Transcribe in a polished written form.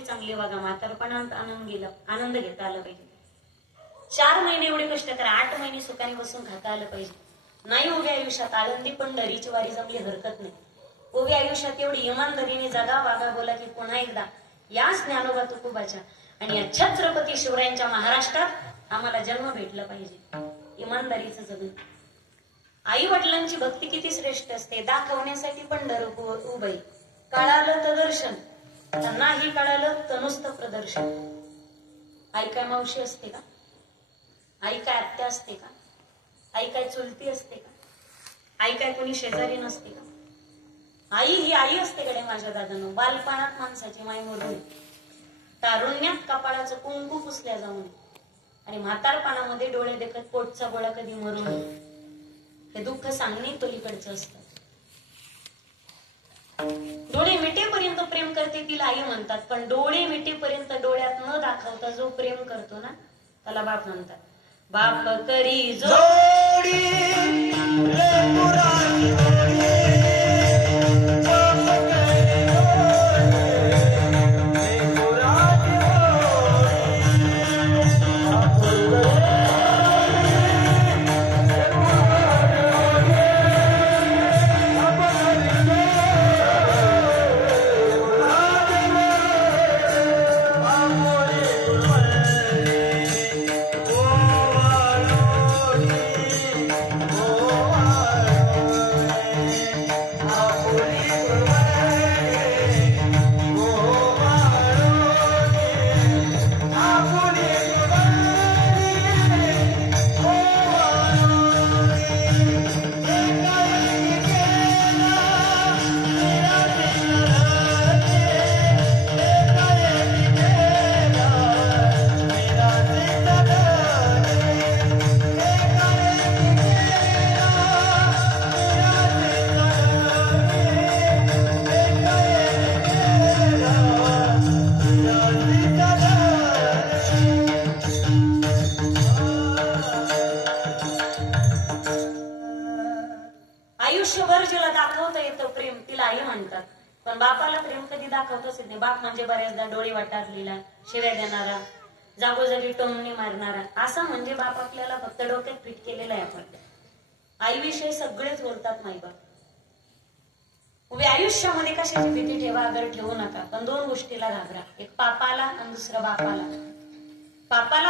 गोष्टी चांगली वागा, म्हातारपणात आनंद घेता आला पाहिजे. 4 महिने एवढे कष्ट करा, 8 महिने सुखाने बसून खाता आलं पाहिजे. नाही उभ्या आयुष्यात आनंदी पंढरीची वारी जमली हरकत नाही. उभ्या आयुष्यात एवढी इमानदारीने जगा, वागा, बोला की पुन्हा एकदा याच ज्ञानोबा तुकोबाच्या आणि या छत्रपती शिवरायांच्या महाराष्ट्रात आम्हाला जन्म भेटला पाहिजे. इमानदारीचं जगणं. आई वडिलांची भक्ती किती श्रेष्ठ असते दाखवण्यासाठी पंढरपूर उभे. कळालं तर दर्शन, नाही कळालं तर नुसतं प्रदर्शन. आई काय मावशी असते का? आई काय आत्या असते का? आई काय चुलती असते का? आई काय कोणी शेजारी नसते का? आई ही आई असते कडे माझ्या दादांनो. बालपणात माणसाची माय मरून, तारुण्यात कपाळाचं कुंकू पुसल्या जाऊन आणि म्हातारपणामध्ये डोळे देखत पोटचा गोळा कधी मरून. हे दुःख सांगणे पलीकडचं असतं. डोळे मिटेपर्यंत प्रेम करते तिला आई म्हणतात, पण डोळे मिटेपर्यंत डोळ्यात न दाखवता जो प्रेम करतो ना त्याला बाप म्हणतात. बाप करी जोडी आयुष्यभर जिला दाखवता येतं प्रेम तिला आई म्हणतात. पण बापाला प्रेम कधी दाखवतच येत नाही. बाप म्हणजे बऱ्याचदा डोळे वाटारलेला, शिव्या देणारा, जागोजागी टोमणी मारणारा, असं म्हणजे बाप आपल्याला फक्त डोक्यात फिट केलेला आहे. आपण आईविषयी सगळेच बोलतात माई बाप. उभे आयुष्यामध्ये कशाची भीती ठेवा अगर ठेवू नका, पण 2 गोष्टीला घाबरा. एक पापाला आणि दुसरं बापाला. पापाला